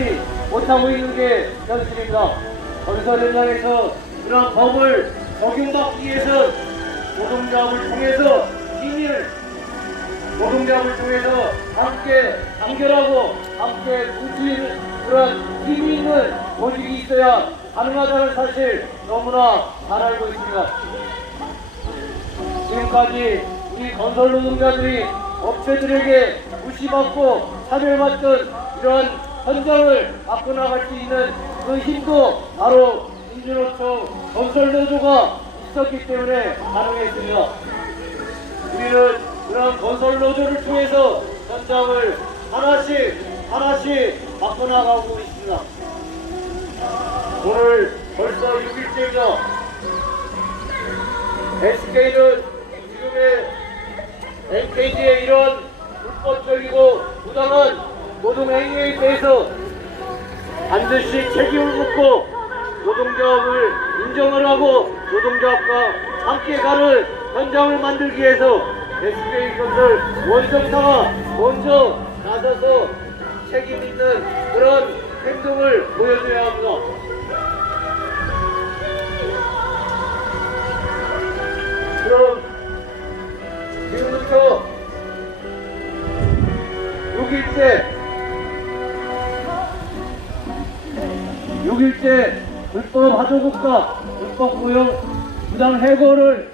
하지 못하고 있는 게 현실입니다. 건설 현장에서 그런 법을 적용받기 위해서 노동조합을 통해서 힘을 노동조합을 통해서 함께 단결하고 함께 뭉친 그런 힘이 있는 조직이 있어야 가능하다는 사실 너무나 잘 알고 있습니다. 지금까지 우리 건설 노동자들이 업체들에게 무시받고 차별받던 이러한 현장을 바꿔 나갈 수 있는 그 힘도 바로 민주노총 건설노조가 있었기 때문에 가능했습니다. 우리는 그런 건설 노조를 통해서 현장을 하나씩 하나씩 바꿔 나가고 있습니다. 오늘 벌써 6일째입니다. SK는 지금의 NKG의 이런 불법적이고 부당한 노동 행위에 대해서 반드시 책임을 묻고 노동조합을 인정을 하고 노동조합과 함께 가는 현장을 만들기 위해서 SK건설 원정사가 먼저 나서서 책임 있는 그런 행동을 보여줘야 합니다. 그럼 지금부터 6일째 6일째 불법 하도급과 불법 고용 부당 해고를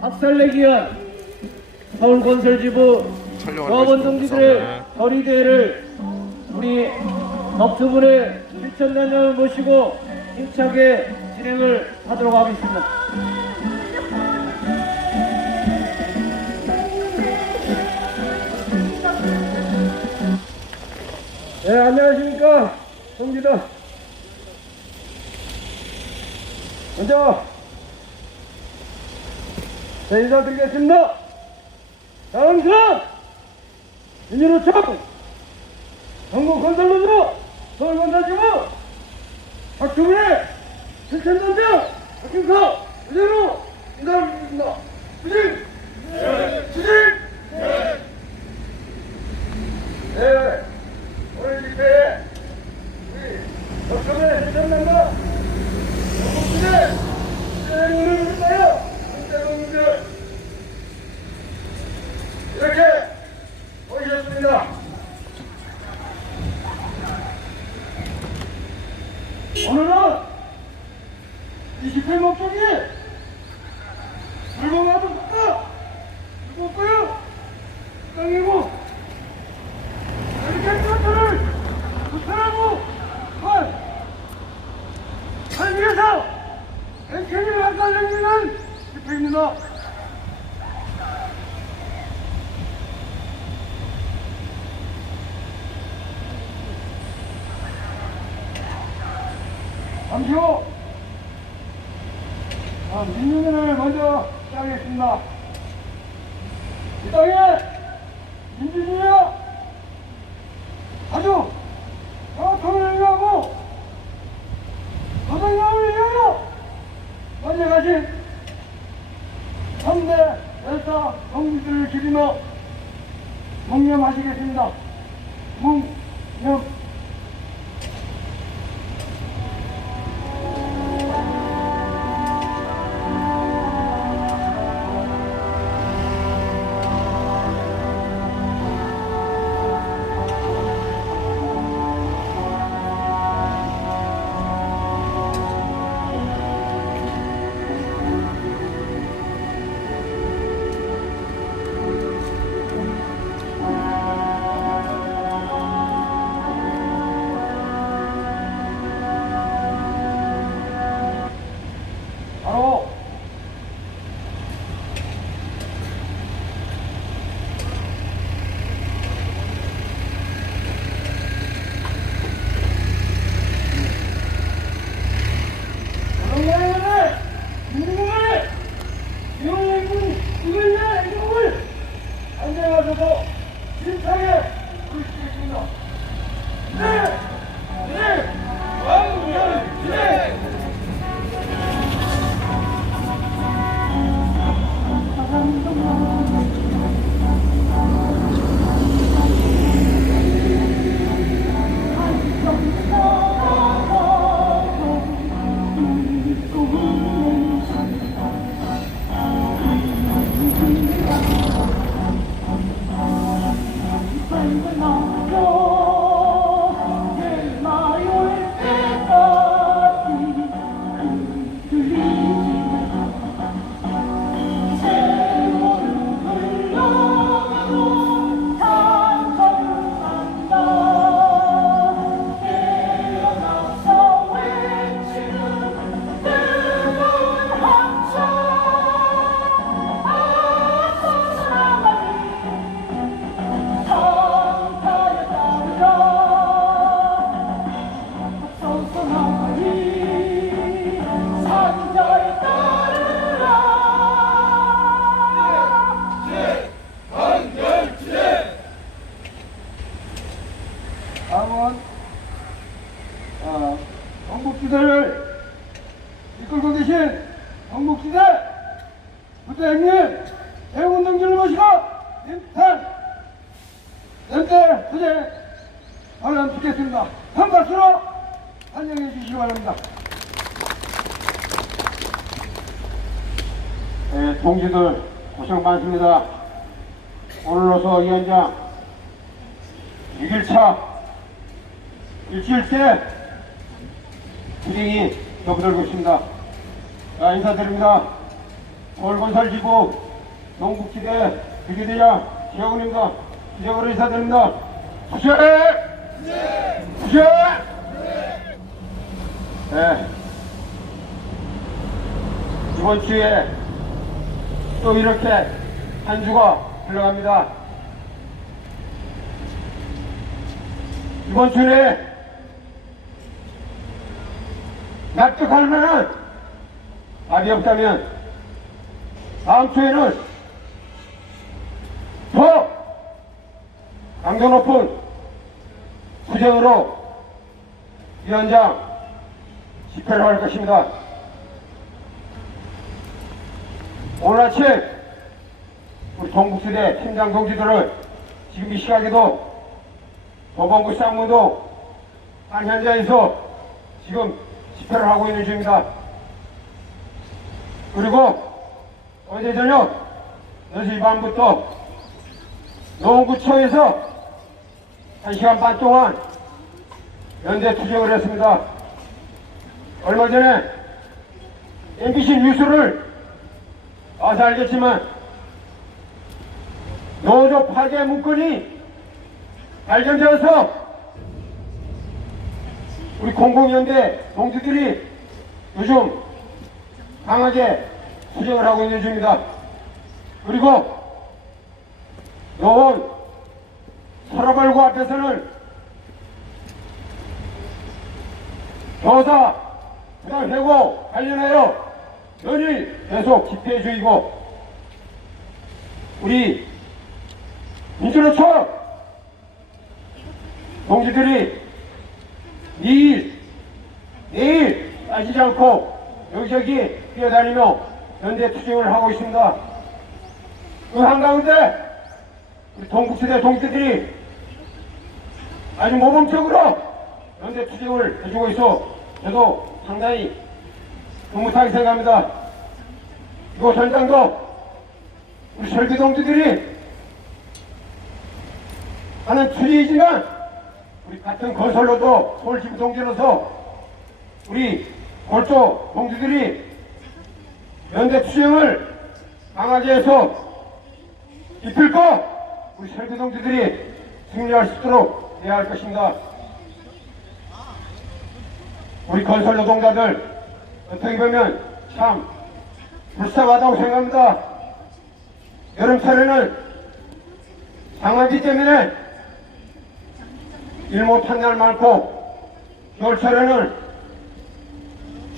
박살내기 위한 서울건설지부 조합원 동지들의 거리대회를 우리 덕수분의 실천단장을 모시고 힘차게 진행을 하도록 하겠습니다. 네, 안녕하십니까. 성기다. 먼저, 제 인사드리겠습니다. 다음은 민주노총! 전국건설노조! 서울건설지부 박주문의 실천단장 박김서 그대로! 인사드리겠습니다. 주진! 주진! 네. 오늘 집회에 우리 박주문의 실천단장 전국시대 시대를 위하여 공장원들 이렇게 오셨습니다. 오늘은 이 집회 목적이 불공하도 국가, 불공고요, 땅이고 이렇게 것들을 부탁하고 한, 한 위해서 엔케이를 한달리는 집회입니다. 잠시 후 아, 민주연을 먼저 시작하겠습니다. 이 땅에 민주주의가 아주 정확함을 위하고 노동력을 위하여 먼저 가신 3대 열사 동지들을 기리며 묵념하시겠습니다. 묵념 이끌고 계신 경북지대 부대장님 대운동진을 모시고 임탄 연대 부대 관람 듣겠습니다. 한 박수로 환영해 주시기 바랍니다. 네, 동지들 고생 많습니다. 오늘로서 위원장 6일차 일주일째 부정이 접어들고 있습니다. 자, 인사드립니다. 서울건설지부 동북지대 부지대장 지역원입니다. 지역으로 인사드립니다. 부셔! 부셔! 네. 이번 주에 또 이렇게 한 주가 흘러갑니다. 이번 주에 납득할 만한 답이 없다면 다음 주에는 더 강도 높은 투쟁으로 위원장 집회를 할 것입니다. 오늘 아침 우리 동북수대 팀장 동지들을 지금 이 시각에도 도봉구 쌍문동 한 현장에서 지금 집회를 하고 있는 중입니다. 그리고 어제 저녁 6시 반부터 노원구청에서 1시간 반 동안 연대 투쟁을 했습니다. 얼마 전에 MBC 뉴스를 봐서 알겠지만 노조 파괴 문건이 발견되어서 우리 공공연대 동지들이 요즘 강하게 투쟁을 하고 있는 중입니다. 그리고 노원 서라벌구 앞에서는 교사 부당 해고 관련하여 연일 계속 집회 중이고 우리 민주노총 동지들이 이일 내일 빠지지 않고 여기저기 뛰어다니며 연대 투쟁을 하고 있습니다. 그 한가운데 우리 동북시대 동지들이 아주 모범적으로 연대 투쟁을 해주고 있어 저도 상당히 흐뭇하게 생각합니다. 이곳 현장도 우리 설계 동지들이 하는 투쟁이지만 우리 같은 건설로도 서울지부 동지로서 우리 골조 동지들이 연대 투쟁을 강하게 해서 이끌고 우리 설계 동지들이 승리할 수 있도록 해야 할 것입니다. 우리 건설 노동자들 어떻게 보면 참 불쌍하다고 생각합니다. 여름철에는 장마비 때문에 일 못한 날 많고 겨울철에는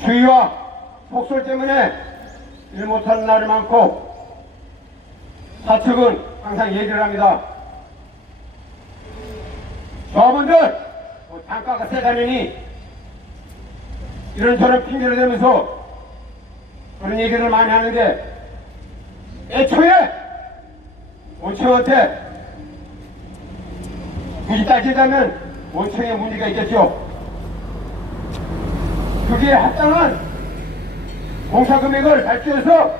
추위와 폭설 때문에 일 못하는 날이 많고 사측은 항상 얘기를 합니다. 조합원들 뭐 단가가 세다느니 이런 저런 핑계를 대면서 그런 얘기를 많이 하는데 애초에 원청한테 굳이 따지자면 원청에 문제가 있겠죠. 그게 합당한 공사 금액을 발표해서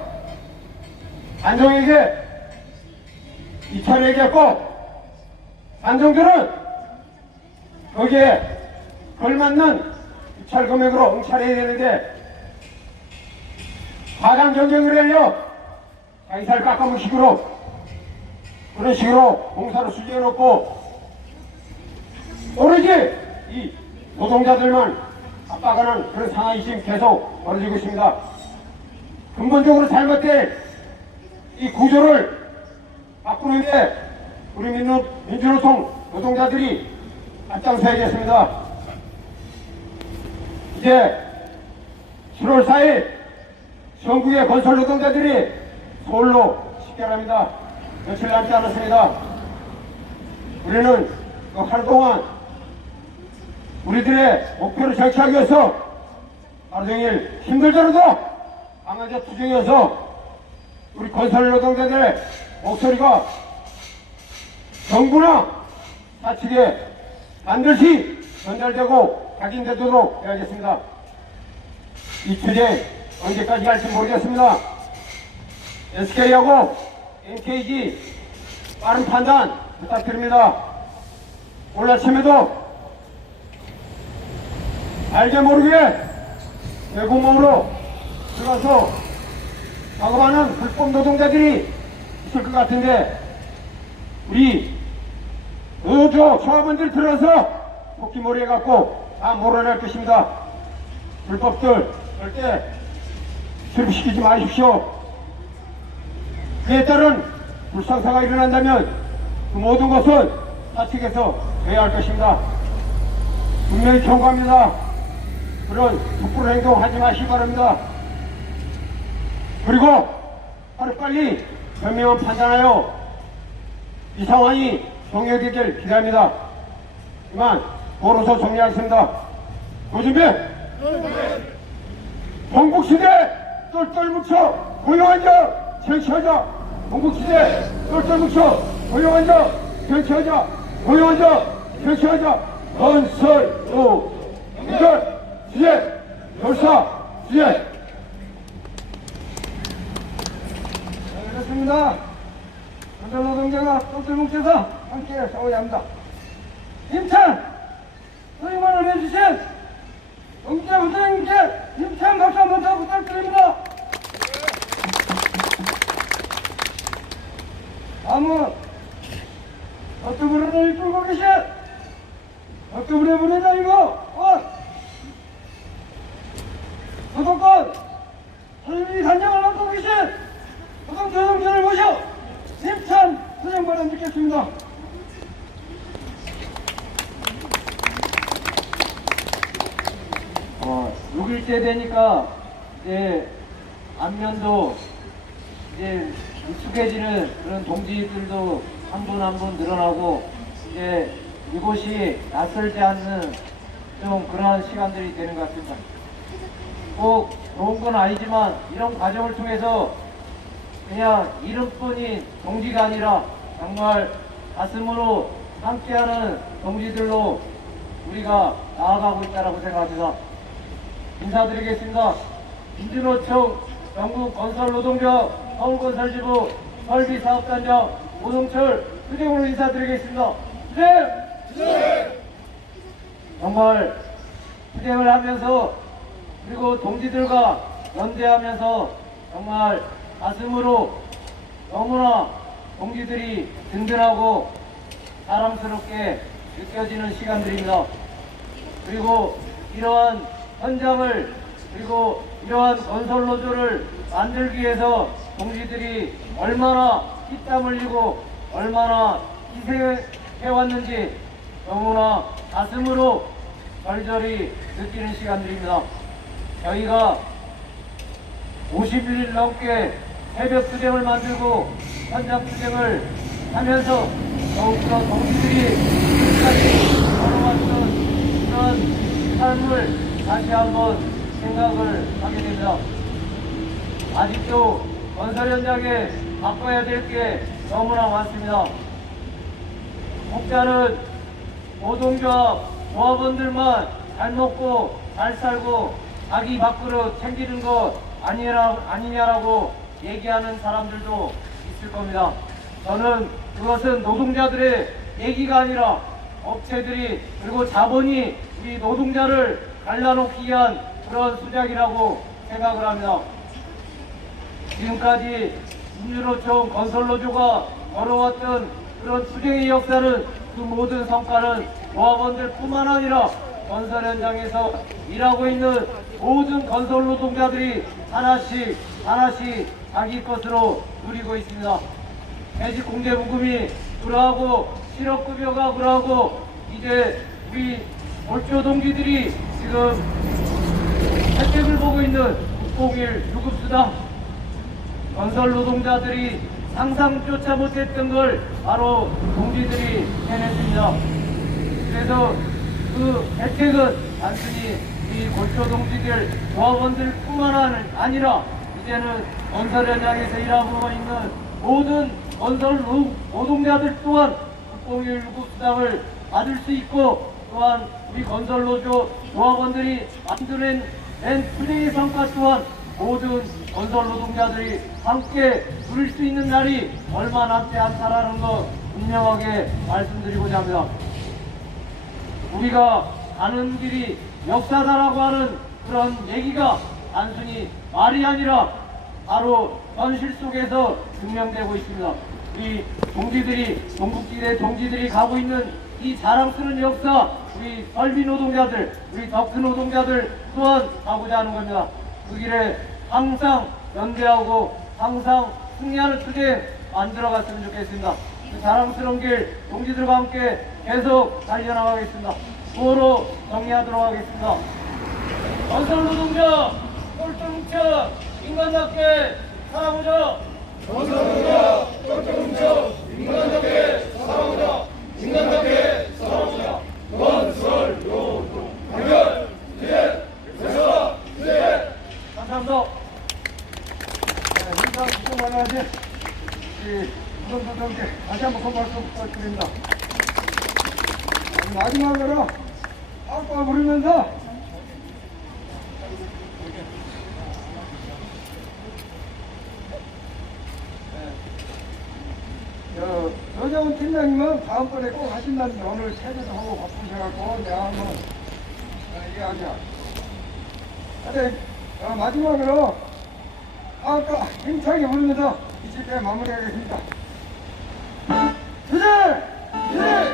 안정에게 이천에게고 안정들은 거기에 걸맞는 입찰 금액으로 응찰해야 되는데 과당 경쟁을 해요. 자기 살 깎아먹은 식으로 그런 식으로 공사를 수주해놓고 오로지 이 노동자들만 압박하는 그런 상황이 지금 계속 벌어지고 있습니다. 근본적으로 잘못된 이 구조를 바꾸는데 우리 민노, 민주노총 노동자들이 앞장서야겠습니다. 이제 7월 4일 전국의 건설 노동자들이 서울로 집결합니다. 며칠 남지 않았습니다. 우리는 그 하루 동안 우리들의 목표를 쟁취하기 위해서 하루 종일 힘들더라도 강하게 투쟁해서 우리 건설 노동자들의 목소리가 정부나 사측에 반드시 전달되고 각인되도록 해야겠습니다. 이 투쟁 언제까지 갈지 모르겠습니다. SK하고 NKG 빠른 판단 부탁드립니다. 오늘 아침에도 알게 모르게 대공원으로 들어가서 작업하는 불법 노동자들이 있을 것 같은데 우리 모두 조합원들 들어서 토끼머리 해갖고 다 몰아낼 것입니다. 불법들 절대 출입시키지 마십시오. 그에 따른 불상사가 일어난다면 그 모든 것은 사측에서 해야 할 것입니다. 분명히 경고합니다. 그런 부끄러운 행동 하지 마시기 바랍니다. 그리고 하루빨리 현명한 판단하여 이 상황이 종료되길 기대합니다. 이만 보로서 정리하겠습니다. 고준비! 동국시대 똘똘 뭉쳐 고용한 자 쟁취하자 동국시대 똘똘 뭉쳐 고용한 자 쟁취하자 고용한 자 쟁취하자 건설 오 이걸 주제 결사 주제 그렇습니다. 건설 노동자가 똘똘 뭉쳐서 함께 싸워야 합니다. 힘찬 수행만을 해주신 동자 부장님께 힘찬 박수 한번 더 부탁드립니다. 다음은 어떤 분을 끌고 계신 어떤 분의 분이 아니고 어 소속권 설비 단장을 맡고 계신 소속 조정전을 모셔 힘찬 수행만을 듣겠습니다. 어, 6일째 되니까 안면도 이제 익숙해지는 그런 동지들도 한 분 한 분 늘어나고 이제 이곳이 낯설지 않는 좀 그러한 시간들이 되는 것 같습니다. 꼭 좋은 건 아니지만 이런 과정을 통해서 그냥 이름뿐인 동지가 아니라 정말 가슴으로 함께하는 동지들로 우리가 나아가고 있다고 생각합니다. 인사드리겠습니다. 민주노총 영국 건설노동조 서울건설지부 설비사업단장 오동철 수정으로 인사드리겠습니다. 수정! 정말 투쟁을 하면서 그리고 동지들과 연대하면서 정말 가슴으로 너무나 동지들이 든든하고 사랑스럽게 느껴지는 시간들입니다. 그리고 이러한 현장을 그리고 이러한 건설 노조를 만들기 위해서 동지들이 얼마나 피땀 흘리고 얼마나 희생해왔는지 너무나 가슴으로 절절히 느끼는 시간들입니다. 저희가 50일 넘게 새벽 투쟁을 만들고 현장 투쟁을 하면서 더욱더 동지들이 지금까지 걸어왔던 그런 삶을 다시 한번 생각을 하게 됩니다. 아직도 건설 현장에 바꿔야 될 게 너무나 많습니다. 혹자는 노동조합, 조합원들만 잘 먹고 잘 살고 자기 밥그릇 챙기는 것 아니라, 아니냐라고 얘기하는 사람들도 있을 겁니다. 저는 그것은 노동자들의 얘기가 아니라 업체들이 그리고 자본이 우리 노동자를 갈라놓기 위한 그런 수작이라고 생각을 합니다. 지금까지 민주노총 건설노조가 걸어왔던 그런 투쟁의 역사는 그 모든 성과는 조합원들 뿐만 아니라 건설 현장에서 일하고 있는 모든 건설 노동자들이 하나씩 하나씩 자기 것으로 누리고 있습니다. 퇴직 공제 부금이 불어하고 실업급여가 불어하고 이제 우리 골조 동지들이 지금 혜택을 보고 있는 601 유급수당 건설 노동자들이 상상조차 못했던 걸 바로 동지들이 해냈습니다. 그래서 그 혜택은 단순히 이 골조 동지들 조합원들뿐만 아니라 이제는 건설 현장에서 일하고 있는 모든 건설 노- 노동자들 또한 국공일구 수당을 받을 수 있고 또한 우리 건설 노조 조합원들이 만들어낸 플레이 성과 또한 모든 건설 노동자들이 함께 누릴 수 있는 날이 얼마 남지 않다라는 거 분명하게 말씀드리고자 합니다. 우리가 가는 길이 역사다라고 하는 그런 얘기가 단순히 말이 아니라 바로 현실 속에서 증명되고 있습니다. 우리 동지들이 동북길의 동지들이 가고 있는 이 자랑스러운 역사 우리 설비 노동자들 우리 덕크 노동자들 또한 가고자 하는 겁니다. 그 길에 항상 연대하고 항상 승리하는 투쟁 만들어갔으면 좋겠습니다. 그 자랑스러운 길 동지들과 함께 계속 달려나가겠습니다. 구호로 정리하도록 하겠습니다. 건설 노동자 꼴등뭉쳐 인간답게 살아보자. 건설 노동자 꼴등뭉쳐 인간답게 살아보자. 인간답게 살아보자. 건설 노동 단결 지혜 세서 지혜 감사합니다. 네, 인상 수고 많이 하신 우리 우선도정께 다시 한번 큰 박수 부탁드립니다. 마지막으로 아까 부르면서 저, 조정훈 팀장님은 다음번에 꼭 하신다는데 오늘 세대도 하고 바쁘셔갖고 내가 한번 어, 얘기하자. 근데 어, 마지막으로 아까 힘차게 부르면서 이 집회 마무리하겠습니다. 주제! 주제!